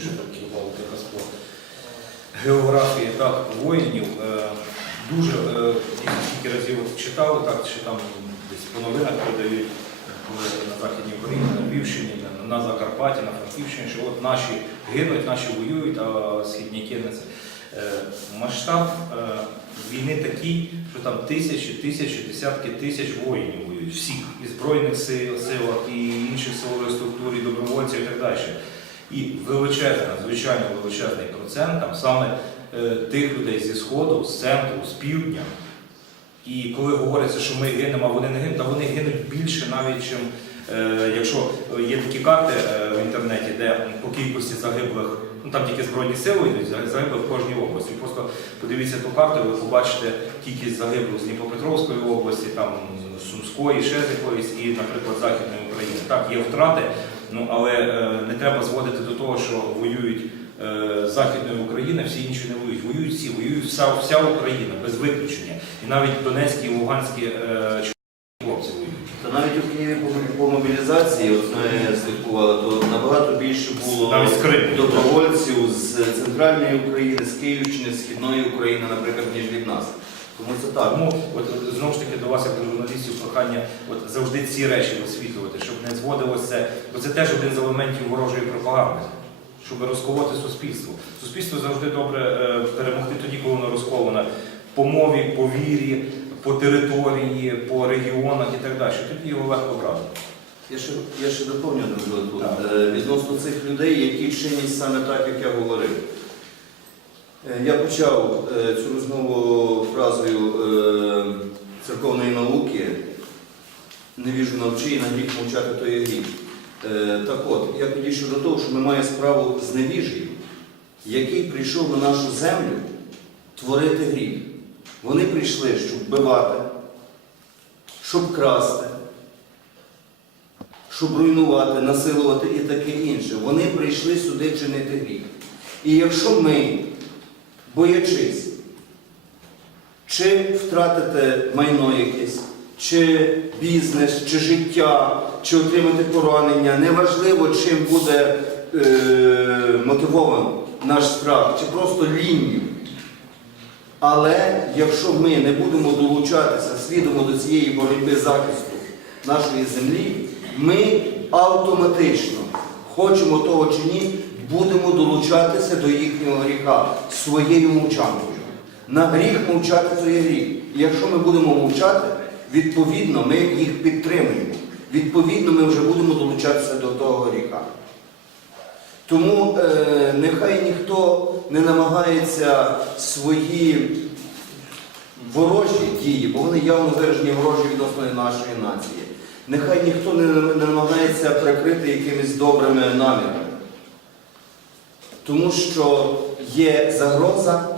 що там якраз по географії так, воїнів. Е, Дуже е, скільки разів читали, так, що там десь по новинах передають, коли на Західній Україні, на Львівщині, на, Закарпатті, на Франківщині, що от наші гинуть, наші воюють, а східняки не це. Масштаб е, війни такий, що там тисячі, тисячі, десятки тисяч воїнів воюють, всіх, і Збройних сил, силах, і інших силових структур, і добровольців і так далі. І величезний, звичайно величезний процент там саме е, тих людей зі Сходу, з центру, з півдня. І коли говориться, що ми гинемо, а вони не гинуть, та вони гинуть більше навіть, чим е, якщо є такі карти е, в інтернеті, де по кількості загиблих, ну там тільки Збройні сили йдуть, загиблих в кожній області. Просто подивіться ту карту, ви побачите кількість загиблих з Дніпропетровської області, там Сумської, ще якоїсь, і, наприклад, Західної України. Так, є втрати, ну але е, не треба зводити до того, що воюють е, Західної України, всі інші не воюють. Воюють всі, воюють вся, вся Україна без виключення. І навіть Донецькі і Луганські е, хлопці воюють. Та навіть у Києві по, по мобілізації, от ми слідкували, то набагато більше було Навіть добровольців з центральної України, з Київщини, з Східної України, наприклад, ніж від нас. Тому це так. Тому от, знову ж таки до вас, як до журналістів, прохання от, завжди ці речі висвітлювати, щоб не зводилося, бо це теж один з елементів ворожої пропаганди, щоб розколоти суспільство. Суспільство завжди добре е, перемогти тоді, коли воно розковане по мові, по вірі, по території, по регіонах і так далі. Тоді його легко брати. Я ще, я ще доповню е, відносно цих людей, які чинять саме так, як я говорив. Е, Я почав е, цю розмову фразою е, церковної науки не віжу навчи, і на гріх мовчати то є гріх. Так от, я підійшов до того, що ми маємо справу з невіжею, який прийшов на нашу землю творити гріх. Вони прийшли, щоб вбивати, щоб красти, щоб руйнувати, насилувати і таке інше. Вони прийшли сюди чинити гріх. І якщо ми, боячись, чи втратити майно якесь, чи бізнес, чи життя, чи отримати поранення, неважливо, чим буде е, мотивований наш страх, чи просто лінію. Але якщо ми не будемо долучатися свідомо до цієї боротьби захисту нашої землі, ми автоматично, хочемо того чи ні, будемо долучатися до їхнього гріха своєю мовчанкою. На гріх мовчати то є гріх. І якщо ми будемо мовчати, відповідно ми їх підтримуємо. Відповідно, ми вже будемо долучатися до того гріха. Тому е, нехай ніхто не намагається свої ворожі дії, бо вони явно виражені ворожі відносно нашої нації. Нехай ніхто не намагається прикрити якимись добрими намірами. Тому що є загроза,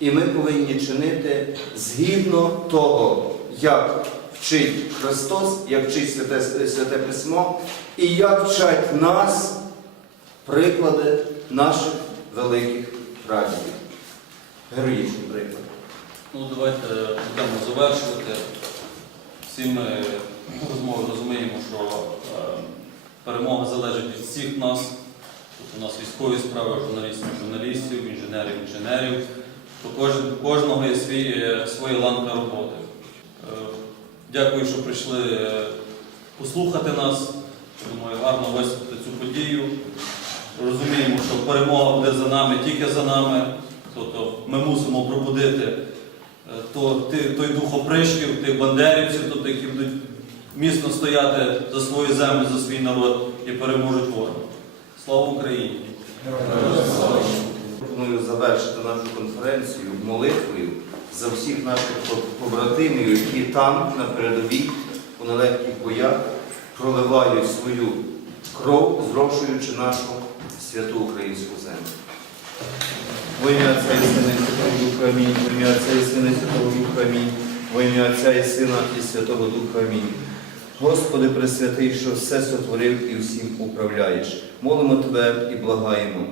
і ми повинні чинити згідно того, як вчить Христос, як вчить Святе, Святе Письмо, і як вчать нас приклади наших великих прадідів. Героїчний приклад. Ну, давайте будемо завершувати. Всі ми розмови розуміємо, що е, перемога залежить від всіх нас. У нас військові справи, журналістів, журналістів, інженерів, інженерів. У кожного є свій, е, своя ланка роботи. Е, Дякую, що прийшли е, послухати нас. Думаю, гарно висвітлити цю подію. Розуміємо, що перемога буде за нами, тільки за нами. Тобто ми мусимо пробудити то, той дух опришків, тих бандерівців, тобто, які будуть міцно стояти за свою землю, за свій народ і переможуть ворога. Слава Україні! Пропоную завершити нашу конференцію молитвою за всіх наших побратимів, які там, на передовій, у нелегких боях, проливають свою кров, зрошуючи нашу святу українську землю. Во ім'я Отця і Сина і Святого Духа Амінь. Во ім'я Отця і Сина і Святого Духа Амінь. Во ім'я Отця і Сина і Святого Духа Амінь. Господи Пресвятий, що все сотворив і всім управляєш. Молимо Тебе і благаємо.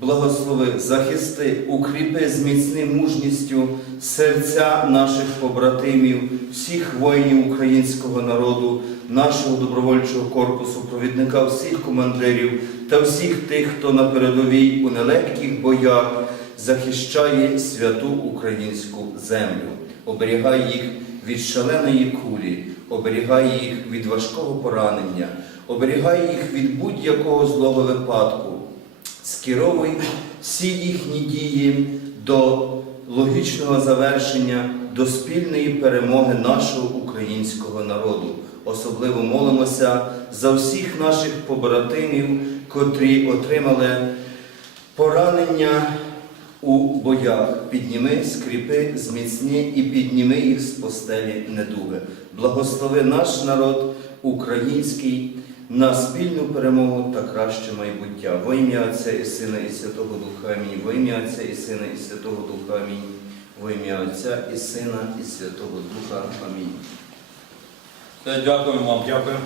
Благослови, захисти, укріпи, зміцни мужністю серця наших побратимів, всіх воїнів українського народу, нашого добровольчого корпусу, провідника всіх командирів та всіх тих, хто на передовій у нелегких боях захищає святу українську землю, оберігає їх від шаленої кулі, оберігає їх від важкого поранення, оберігає їх від будь-якого злого випадку, скеровуй всі їхні дії до логічного завершення, до спільної перемоги нашого українського народу. Особливо молимося за всіх наших побратимів, котрі отримали поранення у боях. Підніми, скріпи, зміцні і підніми їх з постелі недуги. Благослови наш народ український на спільну перемогу та краще майбуття. Во ім'я Отця і Сина і Святого Духа Амінь. Во ім'я Отця і Сина і Святого Духа Амінь. Во ім'я Отця і Сина і Святого Духа Амінь. Все, Дякую вам. Дякую.